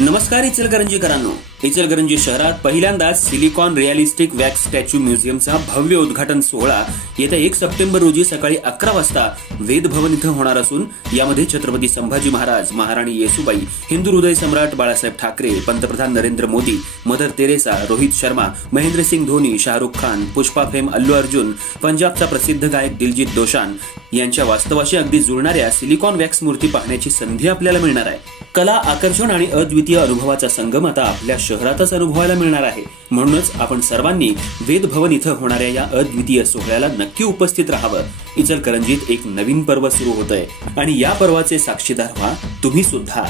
नमस्कार इचलकरंजीकरांनो, इचलकरंजी शहरात पहिल्यांदाच सिलिकॉन रिअलिस्टिक वॅक्स स्टॅच्यू म्युझियमचा भव्य उद्घाटन सोहळा येत्या 1 सप्टेंबर रोजी सकाळी 11 वाजता वेद भवन इथं होणार असून यामध्ये छत्रपती संभाजी महाराज, महाराणी येसुबाई, हिंदू हृदय सम्राट बाळासाहेब ठाकरे, पंतप्रधान Narendra Modi, Mother Teresa, Rohit Sharma, Mahendra Singh Dhoni, Shahrukh Khan, Pushpa fame Allu Arjun, पंजाबचा प्रसिद्ध गायक दिलजीत दोसांझ यांच्या वास्तवाशी अगदी जुळणाऱ्या सिलिकॉन वॅक्स मूर्ती पाहण्याची संधी आपल्याला मिळणार आहे। कला, आकर्षण आणि अद्वितीय अनुभवाचा संगम आता आपल्या शहरातच अनुभवायला मिळणार आहे। म्हणूनच आपण सर्वांनी वेद भवन इथं होणाऱ्या या अद्वितीय सोहळ्याला नक्की उपस्थित राहावं। इचलकरंजीत एक नवीन पर्व सुरू होतंय आणि या पर्वाचे साक्षीदार व्हा तुम्ही सुद्धा।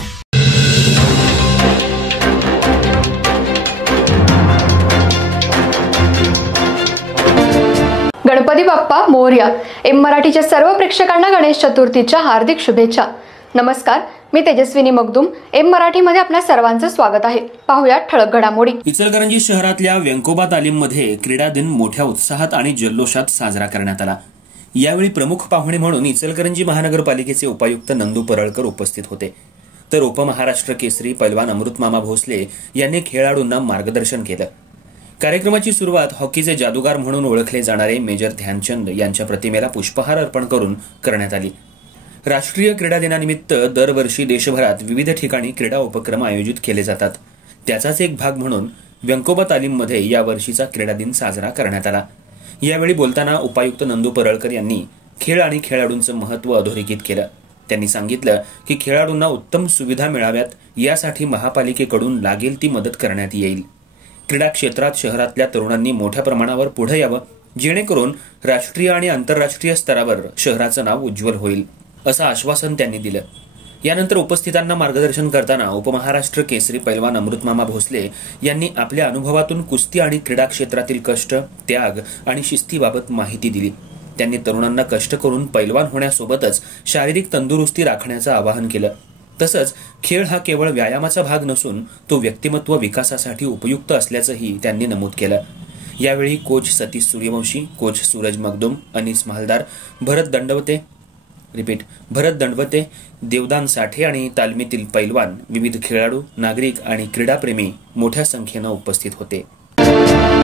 गणपती बाप्पा मोरया। एम मराठीच्या सर्व प्रेक्षकांना गणेश चतुर्थीच्या हार्दिक शुभेच्छा। नमस्कार, मी तेजस्विनी मगदुम। एम मराठीमध्ये आपल्या सर्वांचं स्वागत आहे। पाहूया ठळक घडामोडी। इचलकरंजी शहरातल्या व्यंकोबा तालीममध्ये क्रीडा दिन मोठ्या उत्साहात आणि जल्लोषात साजरा करण्यात आला। यावेळी प्रमुख पाहुणे म्हणून इचलकरंजी महानगरपालिकेचे उपायुक्त नंदू परळकर उपस्थित होते, तर उपमहाराष्ट्र केसरी पैलवान अमृतमामा भोसले यांनी खेळाडूंना मार्गदर्शन केलं। कार्यक्रमाची सुरुवात हॉकीचे जादूगार म्हणून ओळखले जाणारे मेजर ध्यानचंद यांच्या प्रतिमेला पुष्पहार अर्पण करून करण्यात आली। राष्ट्रीय क्रीडा दिनानिमित्त दरवर्षी देशभरात विविध ठिकाणी क्रीडा उपक्रम आयोजित केले जातात। त्याचाच एक भाग म्हणून व्यंकोबा तालीममध्ये या वर्षीचा क्रीडा दिन साजरा करण्यात आला। यावेळी बोलताना उपायुक्त नंदू परळकर यांनी खेळ आणि खेळाडूंचं महत्त्व अधोरेखित केलं। त्यांनी सांगितलं की खेळाडूंना उत्तम सुविधा मिळाव्यात यासाठी महापालिकेकडून लागेल ती मदत करण्यात येईल। क्रीडा क्षेत्रात शहरातल्या तरुणांनी मोठ्या प्रमाणावर पुढे यावं, जेणेकरून राष्ट्रीय आणि आंतरराष्ट्रीय स्तरावर शहराचं नाव उज्ज्वल होईल, असं आश्वासन त्यांनी दिलं। यानंतर उपस्थितांना मार्गदर्शन करताना उपमहाराष्ट्र केसरी पैलवान अमृतमामा भोसले यांनी आपल्या अनुभवातून कुस्ती आणि क्रीडा क्षेत्रातील कष्ट, त्याग आणि शिस्तीबाबत माहिती दिली। त्यांनी तरुणांना कष्ट करून पैलवान होण्यासोबतच शारीरिक तंदुरुस्ती राखण्याचं आवाहन केलं। तसंच खेळ हा केवळ व्यायामाचा भाग नसून तो व्यक्तिमत्व विकासासाठी उपयुक्त असल्याचंही त्यांनी नमूद केलं। यावेळी कोच सतीश सूर्यवंशी, कोच सूरज मगदुम, अनिस महालदार, भरत दंडवते, देवदान साठे आणि तालमीतील पैलवान, विविध खेळाडू, नागरिक आणि क्रीडाप्रेमी मोठ्या संख्येनं उपस्थित होते।